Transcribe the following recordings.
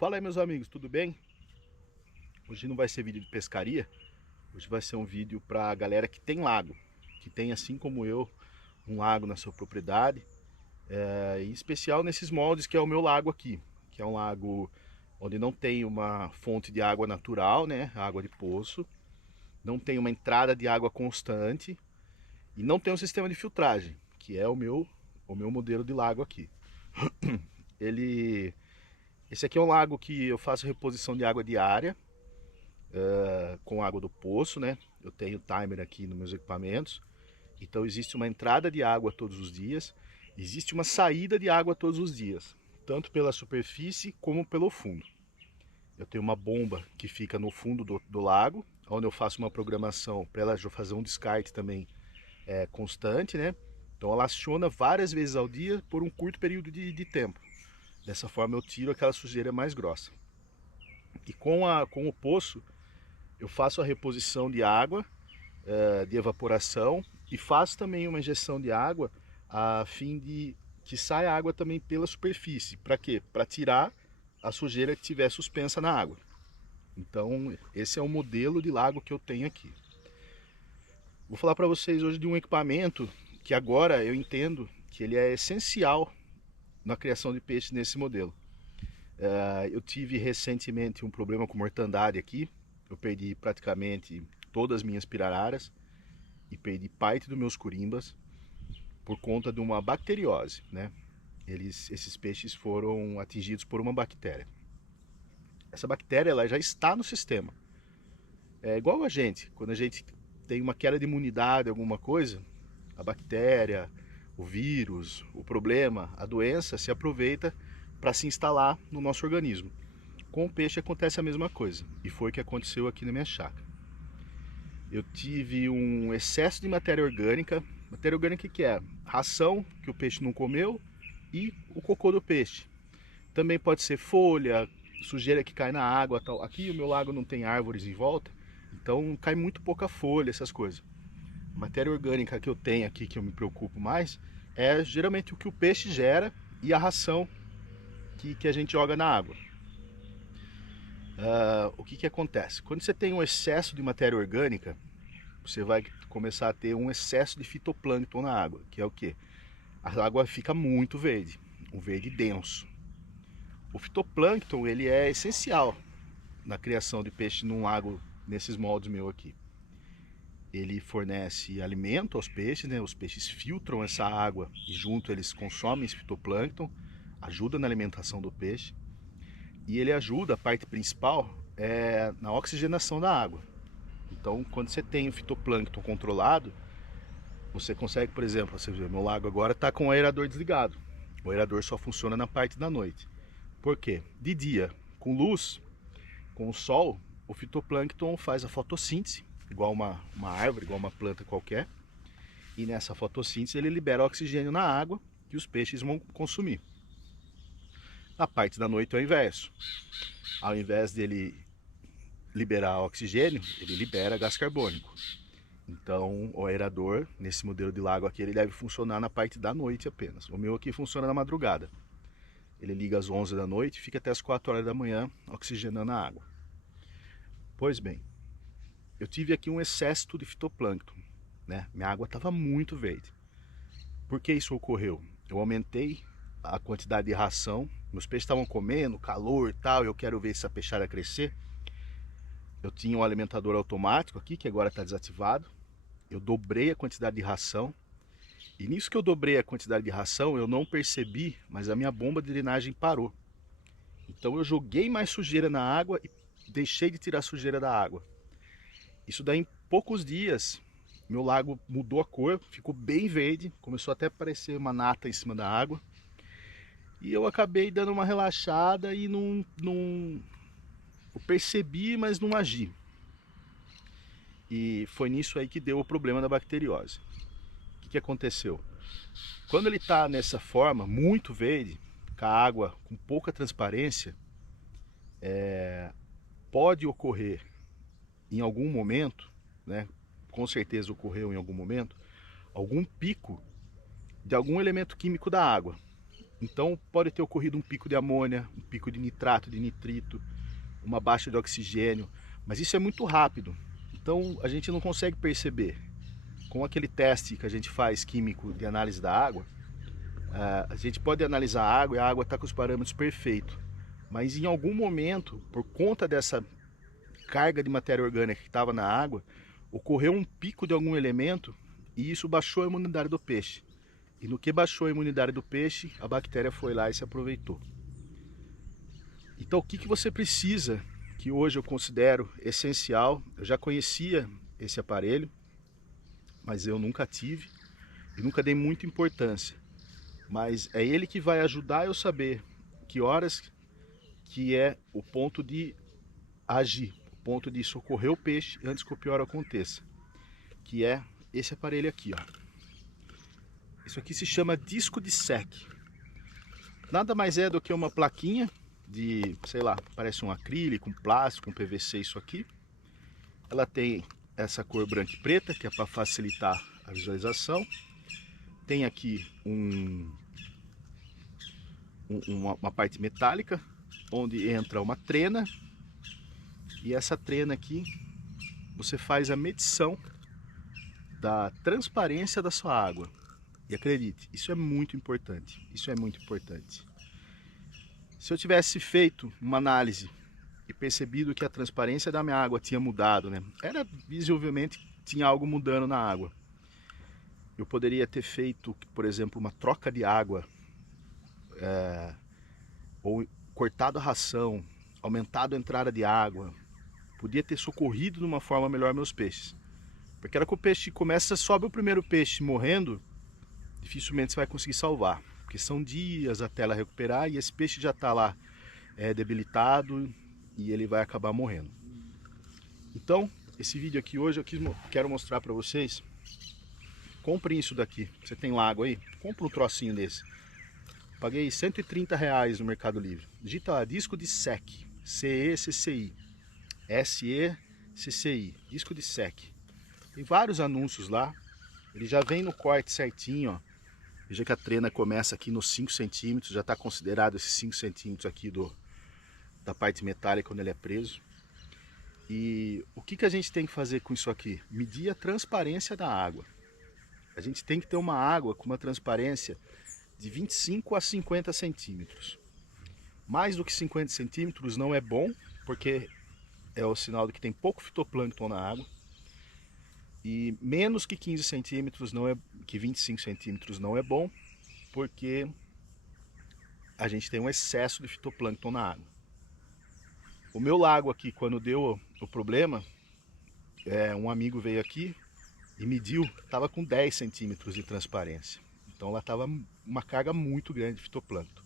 Fala aí, meus amigos, tudo bem? Hoje não vai ser vídeo de pescaria, hoje vai ser um vídeo para a galera que tem lago, que tem, assim como eu, um lago na sua propriedade, em especial nesses moldes que é o meu lago aqui, que é um lago onde não tem uma fonte de água natural, né, água de poço, não tem uma entrada de água constante e não tem um sistema de filtragem, que é o meu modelo de lago aqui. Esse aqui é um lago que eu faço reposição de água diária, com água do poço, né? Eu tenho timer aqui nos meus equipamentos. Então existe uma entrada de água todos os dias, existe uma saída de água todos os dias, tanto pela superfície como pelo fundo. Eu tenho uma bomba que fica no fundo do lago, onde eu faço uma programação para ela fazer um descarte também constante, né? Então ela aciona várias vezes ao dia por um curto período de tempo. Dessa forma eu tiro aquela sujeira mais grossa. E com o poço eu faço a reposição de água, de evaporação, e faço também uma injeção de água a fim de que saia água também pela superfície. Para quê? Para tirar a sujeira que estiver suspensa na água. Então esse é o modelo de lago que eu tenho aqui. Vou falar para vocês hoje de um equipamento que agora eu entendo que ele é essencial na criação de peixe nesse modelo. Eu tive recentemente um problema com mortandade aqui. Eu perdi praticamente todas as minhas pirararas e perdi parte dos meus curimbas por conta de uma bacteriose, né? Esses peixes foram atingidos por uma bactéria. Essa bactéria ela já está no sistema. É igual a gente, quando a gente tem uma queda de imunidade, alguma coisa, a bactéria, o vírus, o problema, a doença se aproveita para se instalar no nosso organismo. Com o peixe acontece a mesma coisa, e foi o que aconteceu aqui na minha chácara. Eu tive um excesso de matéria orgânica. Matéria orgânica que é? Ração que o peixe não comeu e o cocô do peixe. Também pode ser folha, sujeira que cai na água, tal. Aqui o meu lago não tem árvores em volta, então cai muito pouca folha, essas coisas. A matéria orgânica que eu tenho aqui, que eu me preocupo mais, é geralmente o que o peixe gera e a ração que a gente joga na água. O que acontece? Quando você tem um excesso de matéria orgânica, você vai começar a ter um excesso de fitoplâncton na água, que é o que? A água fica muito verde, um verde denso. O fitoplâncton ele é essencial na criação de peixe num lago nesses moldes meu aqui. Ele fornece alimento aos peixes, né? Os peixes filtram essa água e junto eles consomem esse fitoplâncton, ajuda na alimentação do peixe. E ele ajuda, a parte principal, na oxigenação da água. Então, quando você tem o fitoplâncton controlado, você consegue, por exemplo, você vê, meu lago agora está com o aerador desligado. O aerador só funciona na parte da noite. Por quê? De dia, com luz, com o sol, o fitoplâncton faz a fotossíntese, igual uma árvore, igual uma planta qualquer. E nessa fotossíntese ele libera oxigênio na água que os peixes vão consumir. Na parte da noite é o inverso. Ao invés dele liberar oxigênio, ele libera gás carbônico. Então o aerador, nesse modelo de lago aqui, ele deve funcionar na parte da noite apenas. O meu aqui funciona na madrugada. Ele liga às 11 da noite e fica até as 4 horas da manhã oxigenando a água. Pois bem, eu tive aqui um excesso de fitoplâncton, né? Minha água estava muito verde. Por que isso ocorreu? Eu aumentei a quantidade de ração, meus peixes estavam comendo, calor e tal, eu quero ver essa peixada crescer. Eu tinha um alimentador automático aqui, que agora está desativado. Eu dobrei a quantidade de ração. E nisso que eu dobrei a quantidade de ração, eu não percebi, mas a minha bomba de drenagem parou. Então eu joguei mais sujeira na água e deixei de tirar a sujeira da água. Isso daí em poucos dias, meu lago mudou a cor, ficou bem verde, começou até a aparecer uma nata em cima da água. E eu acabei dando uma relaxada e eu percebi, mas não agi. E foi nisso aí que deu o problema da bacteriose. O que aconteceu? Quando ele está nessa forma, muito verde, com a água com pouca transparência, pode ocorrer em algum momento, né? Com certeza ocorreu em algum momento, algum pico de algum elemento químico da água. Então pode ter ocorrido um pico de amônia, um pico de nitrato, de nitrito, uma baixa de oxigênio, mas isso é muito rápido. Então a gente não consegue perceber. Com aquele teste que a gente faz químico de análise da água, a gente pode analisar a água e a água está com os parâmetros perfeitos. Mas em algum momento, por conta dessa carga de matéria orgânica que estava na água, ocorreu um pico de algum elemento e isso baixou a imunidade do peixe. E no que baixou a imunidade do peixe, a bactéria foi lá e se aproveitou. Então o que você precisa, que hoje eu considero essencial, eu já conhecia esse aparelho, mas eu nunca tive e nunca dei muita importância. Mas é ele que vai ajudar eu saber que horas que é o ponto de agir, o ponto de socorrer o peixe antes que o pior aconteça, que é esse aparelho aqui, ó. Isso aqui se chama disco de sec. Nada mais é do que uma plaquinha de, sei lá, parece um acrílico, um plástico, um PVC, isso aqui. Ela tem essa cor branca e preta, que é para facilitar a visualização. Tem aqui uma parte metálica, onde entra uma trena. E essa trena aqui, você faz a medição da transparência da sua água. E acredite, isso é muito importante. Isso é muito importante. Se eu tivesse feito uma análise e percebido que a transparência da minha água tinha mudado, né? Era visivelmente tinha algo mudando na água. Eu poderia ter feito, por exemplo, uma troca de água, ou cortado a ração, aumentado a entrada de água. Podia ter socorrido de uma forma melhor meus peixes. Porque era que o peixe começa, sobe o primeiro peixe morrendo, dificilmente você vai conseguir salvar. Porque são dias até ela recuperar e esse peixe já está lá debilitado e ele vai acabar morrendo. Então, esse vídeo aqui hoje quero mostrar para vocês. Comprem isso daqui. Você tem lago aí? Compra um trocinho desse. Paguei R$130 no Mercado Livre. Digita lá, disco de sec. C-E-C-C-I. S-E-C-C-I. Disco de sec. Tem vários anúncios lá. Ele já vem no corte certinho, ó. Veja que a trena começa aqui nos 5 centímetros. Já está considerado esses 5 centímetros aqui da parte metálica quando ele é preso. E o que a gente tem que fazer com isso aqui? Medir a transparência da água. A gente tem que ter uma água com uma transparência de 25 a 50 centímetros. Mais do que 50 centímetros não é bom, porque é o sinal de que tem pouco fitoplâncton na água. E menos que 15 centímetros, que 25 centímetros não é bom, porque a gente tem um excesso de fitoplâncton na água. O meu lago aqui, quando deu o problema, um amigo veio aqui e mediu, estava com 10 centímetros de transparência. Então ela estava uma carga muito grande de fitoplâncton.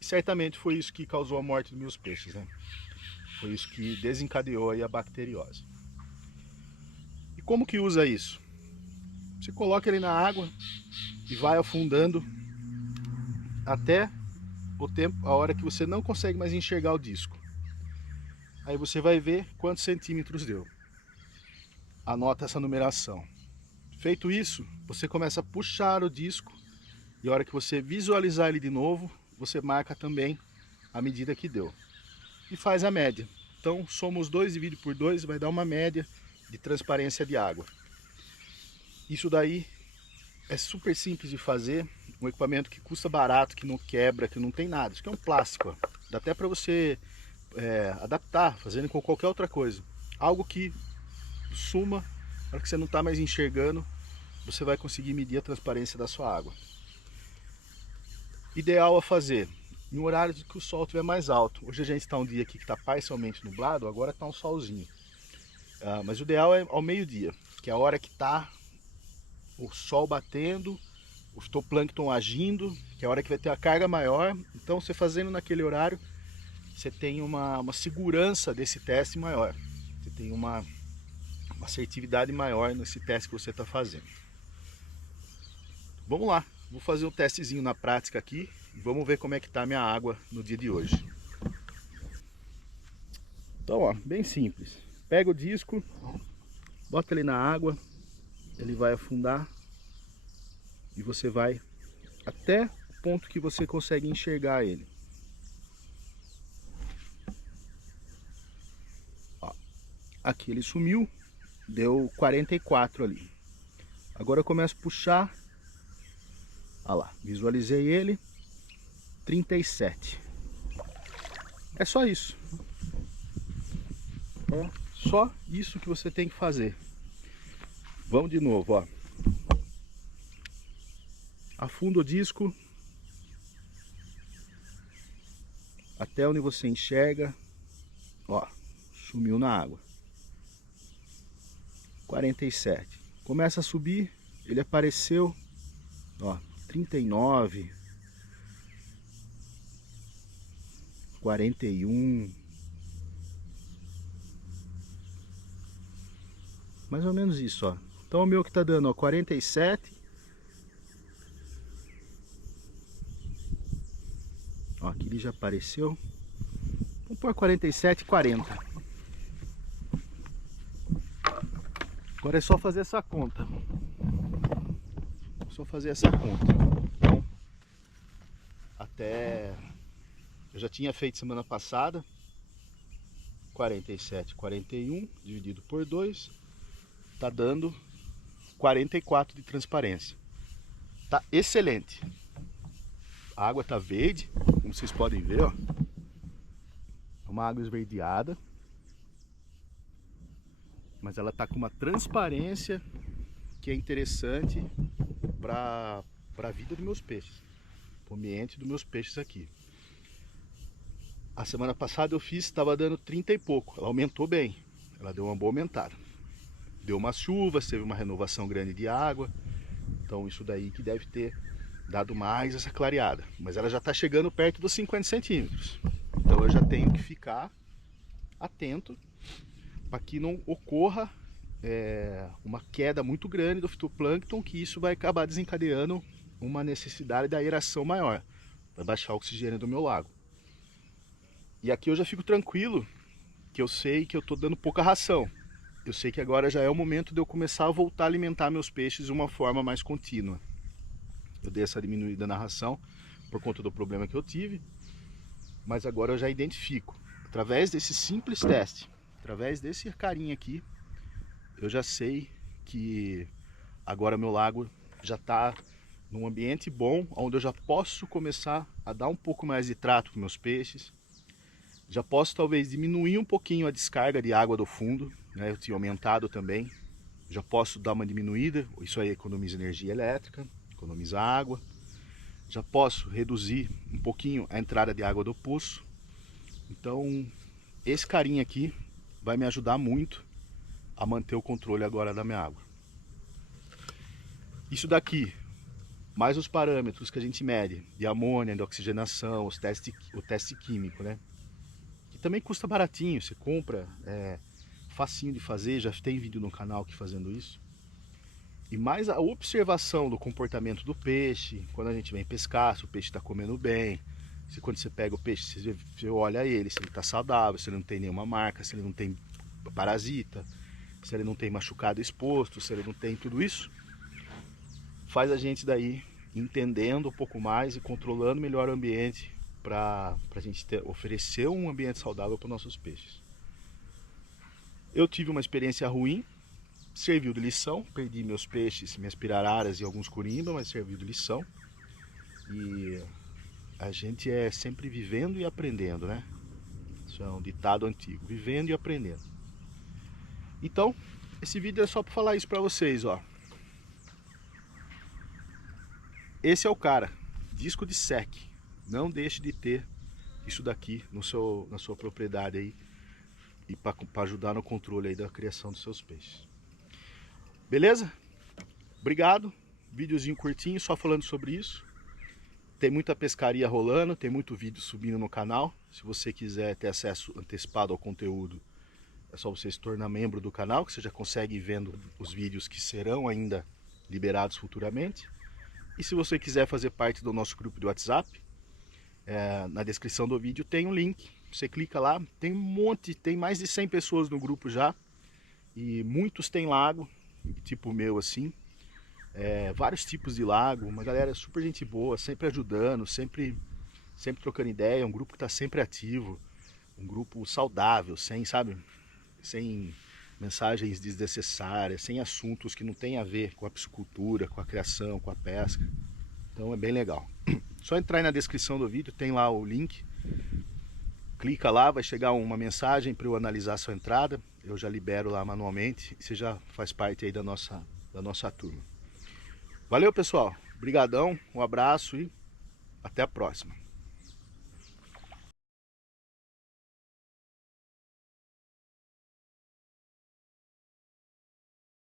E certamente foi isso que causou a morte dos meus peixes, né? Foi isso que desencadeou aí a bacteriose. E como que usa isso? Você coloca ele na água e vai afundando até a hora que você não consegue mais enxergar o disco. Aí você vai ver quantos centímetros deu. Anota essa numeração. Feito isso, você começa a puxar o disco e a hora que você visualizar ele de novo, você marca também a medida que deu. E faz a média. Então, soma os dois, divide por 2, vai dar uma média de transparência de água. Isso daí é super simples de fazer, um equipamento que custa barato, que não quebra, que não tem nada. Isso aqui é um plástico, ó. Dá até para você adaptar, fazendo com qualquer outra coisa. Algo que suma, na hora que você não está mais enxergando, você vai conseguir medir a transparência da sua água. Ideal a fazer em horário de que o sol estiver mais alto. Hoje a gente está um dia aqui que está parcialmente nublado, agora está um solzinho. Mas o ideal é ao meio-dia, que é a hora que está o sol batendo, o fitoplâncton agindo, que é a hora que vai ter a carga maior. Então você fazendo naquele horário, você tem uma segurança desse teste maior. Você tem uma assertividade maior nesse teste que você está fazendo. Vamos lá, vou fazer um testezinho na prática aqui e vamos ver como é que está a minha água no dia de hoje. Então, ó, bem simples. Pega o disco, bota ele na água, ele vai afundar e você vai até ponto que você consegue enxergar ele. Ó, aqui ele sumiu, deu 44 ali. Agora eu começo a puxar. Olha lá, visualizei ele, 37. É só isso. É só isso que você tem que fazer. Vamos de novo, ó. Afunda o disco até onde você enxerga. Ó, sumiu na água. 47. Começa a subir, ele apareceu, ó, 39, 41. Mais ou menos isso, ó. Então o meu que tá dando, ó, 47. Ó, aqui ele já apareceu. Vamos pôr 47, 40. Agora é só fazer essa conta. Só fazer essa conta. Então, até... eu já tinha feito semana passada. 47, 41 dividido por 2. Tá dando 44 de transparência. Tá excelente. A água tá verde, como vocês podem ver, ó. É uma água esverdeada. Mas ela tá com uma transparência que é interessante para a vida dos meus peixes, para o ambiente dos meus peixes aqui. A semana passada eu fiz, estava dando 30 e pouco, ela aumentou bem, ela deu uma boa aumentada. Deu umas chuvas, teve uma renovação grande de água, então isso daí que deve ter dado mais essa clareada. Mas ela já está chegando perto dos 50 centímetros, então eu já tenho que ficar atento para que não ocorra uma queda muito grande do fitoplâncton, que isso vai acabar desencadeando uma necessidade da aeração maior, vai baixar o oxigênio do meu lago. E aqui eu já fico tranquilo, que eu sei que eu estou dando pouca ração. Eu sei que agora já é o momento de eu começar a voltar a alimentar meus peixes de uma forma mais contínua. Eu dei essa diminuída na ração por conta do problema que eu tive, mas agora eu já identifico, através desse simples teste, através desse carinha aqui, eu já sei que agora meu lago já está num ambiente bom, onde eu já posso começar a dar um pouco mais de trato com meus peixes. Já posso talvez diminuir um pouquinho a descarga de água do fundo, né? Eu tinha aumentado também. Já posso dar uma diminuída, isso aí economiza energia elétrica, economiza água. Já posso reduzir um pouquinho a entrada de água do poço. Então esse carinha aqui vai me ajudar muito a manter o controle agora da minha água. Isso daqui, mais os parâmetros que a gente mede de amônia, de oxigenação, o teste químico, né? Que também custa baratinho, você compra, facinho de fazer, já tem vídeo no canal aqui fazendo isso. E mais a observação do comportamento do peixe, quando a gente vem pescar, se o peixe está comendo bem, se quando você pega o peixe, você olha ele, se ele está saudável, se ele não tem nenhuma marca, se ele não tem parasita, se ele não tem machucado exposto, se ele não tem tudo isso, faz a gente daí entendendo um pouco mais e controlando melhor o ambiente para a gente oferecer um ambiente saudável para os nossos peixes. Eu tive uma experiência ruim, serviu de lição, perdi meus peixes, minhas pirararas e alguns corimba, mas serviu de lição. E a gente é sempre vivendo e aprendendo, né? Isso é um ditado antigo, vivendo e aprendendo. Então, esse vídeo é só para falar isso para vocês, ó. Esse é o cara, disco de sec. Não deixe de ter isso daqui na sua propriedade aí e para ajudar no controle aí da criação dos seus peixes. Beleza? Obrigado. Videozinho curtinho, só falando sobre isso. Tem muita pescaria rolando, tem muito vídeo subindo no canal. Se você quiser ter acesso antecipado ao conteúdo, é só você se tornar membro do canal, que você já consegue ir vendo os vídeos que serão ainda liberados futuramente. E se você quiser fazer parte do nosso grupo de WhatsApp, na descrição do vídeo tem um link. Você clica lá, tem um monte, tem mais de 100 pessoas no grupo já. E muitos têm lago, tipo o meu assim. vários tipos de lago, uma galera super gente boa, sempre ajudando, sempre trocando ideia, um grupo que está sempre ativo, um grupo saudável, sem, sabe, sem mensagens desnecessárias, sem assuntos que não têm a ver com a piscicultura, com a criação, com a pesca. Então é bem legal. Só entrar aí na descrição do vídeo, tem lá o link. Clica lá, vai chegar uma mensagem para eu analisar a sua entrada. Eu já libero lá manualmente e você já faz parte aí da nossa turma. Valeu, pessoal. Obrigadão, um abraço e até a próxima.